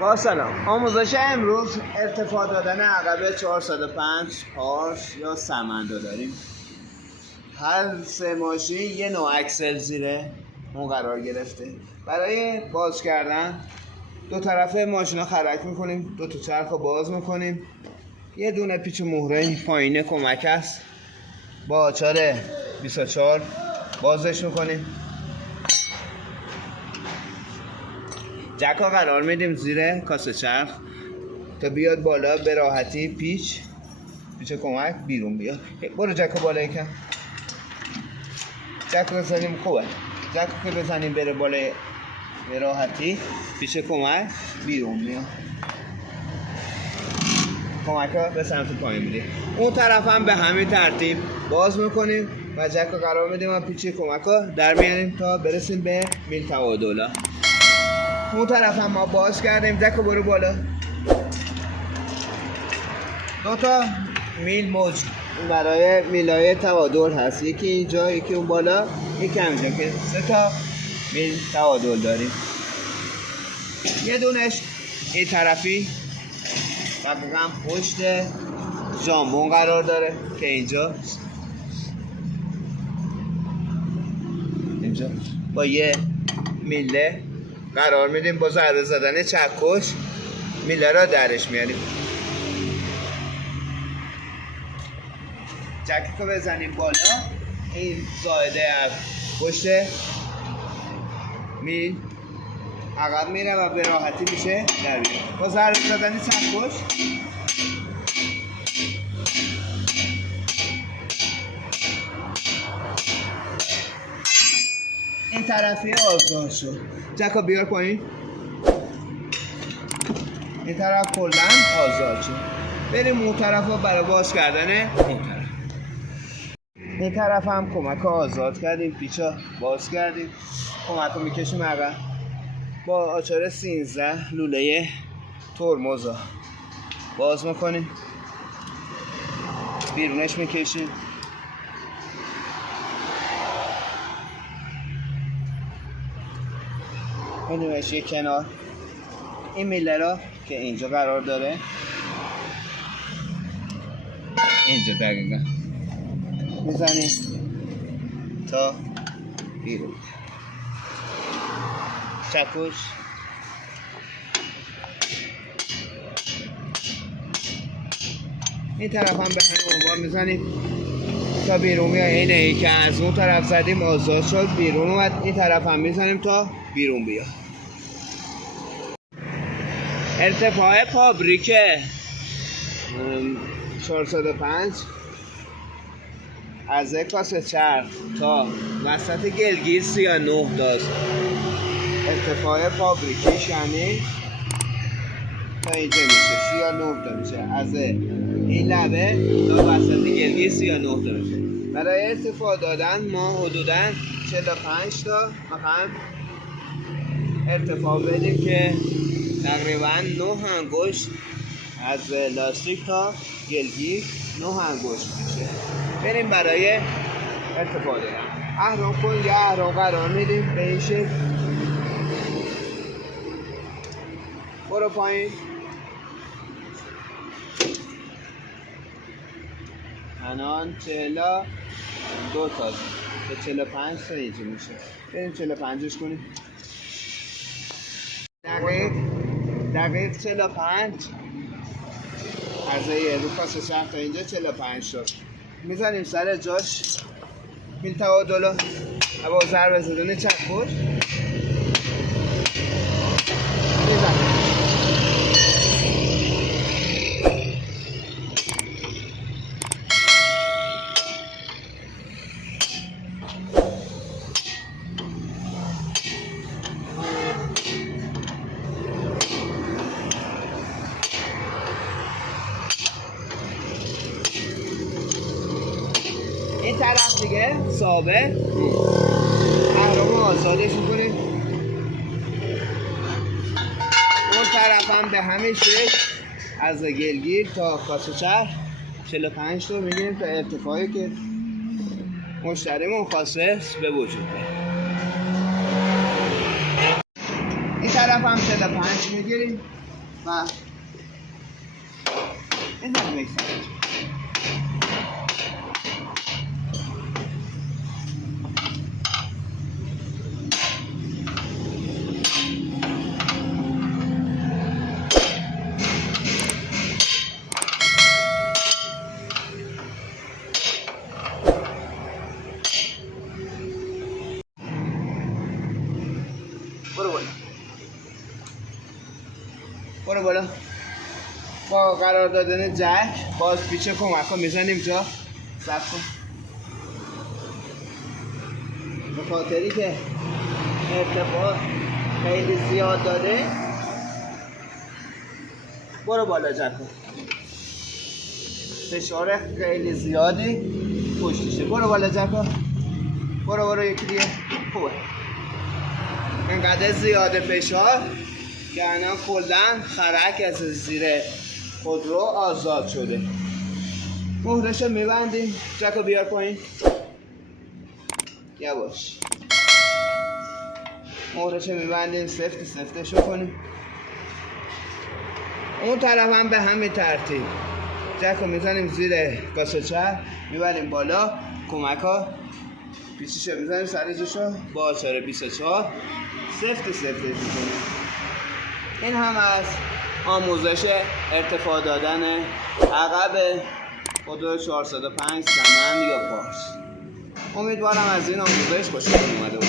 با سلام. آموزش امروز ارتفاع دادن عقبه 405 پارس یا سمنده داریم. هر سه ماشین یه نوع اکسل زیره اون قرار گرفته. برای باز کردن دو طرفه ماشینا خرک میکنیم، دو تا چرخ رو باز میکنیم، یه دونه پیچ مهره پایینه کمک است با آچار 24 بازش میکنیم. جک ها قرار میدیم زیر کاسه چرخ تا بیاد بالا به راحتی. پیچ کمک بیرون بیاد. برو جک ها بالا یکم. جک رو بزنیم خوبه. جک رو که بزنیم بره بالا به راحتی. پیچ کمک بیرون میاد. کمک ها به سمت پایین میدیم. اون طرف هم به همین ترتیب باز میکنیم و جک رو قرار میدیم و پیچ کمک ها در میاریم تا برسیم به میل تعادل. اون طرف هم ما باز کردیم. جک رو برو بالا. دو تا میل موج برای میلای تعادل هست، یکی اینجا یکی اون بالا یکی همینجا که سه تا میل تعادل داریم. یه دونش این طرفی دقیقا پشت ژامبون قرار داره که اینجا با یه میله قرار میدیم. با ضربه زدن چکش میله را درش میاریم. جک رو بزنیم بالا. این زائده از پشت میل عقب میره و به راحتی میشه در بیاره. با ضربه زدن چکش این طرفی آزاد شد. جک رو بیار پایین. این طرف کلن آزاد شد. بریم اون طرف ها برای باز کردن اون طرف. این طرف هم کمک ها آزاد کردیم، پیچا باز کردیم، کمک ها میکشیم عقب. با آچار 13 لوله ترمز ها باز میکنیم، بیرونش میکشیم. میدیمش یک کنار. این میله را که اینجا قرار داره، اینجا دقیقا میزنیم تا بیرون. چکش این طرف هم به همین عنوان میزنیم تا بیرون بیاد. اینه که از اون طرف زدیم آزاد شد بیرون اومد. این طرف هم میزنیم تا بیرون بیاد. ارتفاع فابریک 405 از کاسه چرخ تا وسط گلگیر 39 داست. ارتفاع فابریکیش یعنی تا اینجا میشه 39 تا میشه. از این لبه تا وسط گلگیر 39 تا میشه. برای ارتفاع دادن ما حدوداً 45 تا مثلا ارتفاع بدیم که تقریبا 9 انگشت از لاستیک تا گلگیر 9 انگشت میشه. بریم برای ارتفاع دادن. اهرام کن یا اهرام قرار میدیم به این شکل. برو پایین. الان 42 تا به 45 تا اینجا میشه. بریم 45ش کنیم. دقیق 45 عرضه رو کاسه چرخ تا اینجا 45 شد. میزنیم سر جاش میل تعادل و با ضربه زدن چکش میزنیم. این طرف دیگه ثابت اهرام آزادش میکنیم. اون طرف هم به همین شکل از گلگیر تا کاسه چرخ 45 تا میگیریم تا ارتفاعی که مشتریمون خواسته به وجود بیاد. این طرف هم 45 میگیریم و این هم میکنم. برو بالا. با قرار دادن جک باز پیچ کمک ها میزنیم جا. صبر کن. به خاطری که ارتفاع خیلی زیاد داده برو بالا جک. فشار خیلی زیادی پشتشه. برو بالا جک. برو یکی دیگه. خوبه. اینقدر زیاده فشار که الان کلا خرک از زیر خودرو آزاد شده. مهرشو میبندیم. جکو بیار پایین. یواش. مهرشو میبندیم. سفتشو کنیم. اون طرف هم به همین ترتیب. جکو میزنیم زیر گاسوچر، میبریم بالا. کمک ها پیچیشو میزنیم سر جاشو با آچار 24 سفتش میکنیم. این هم از آموزش ارتفاع دادن عقب خودرو 405 سمند یا پارس. امیدوارم از این آموزش خوشتون اومده باشه.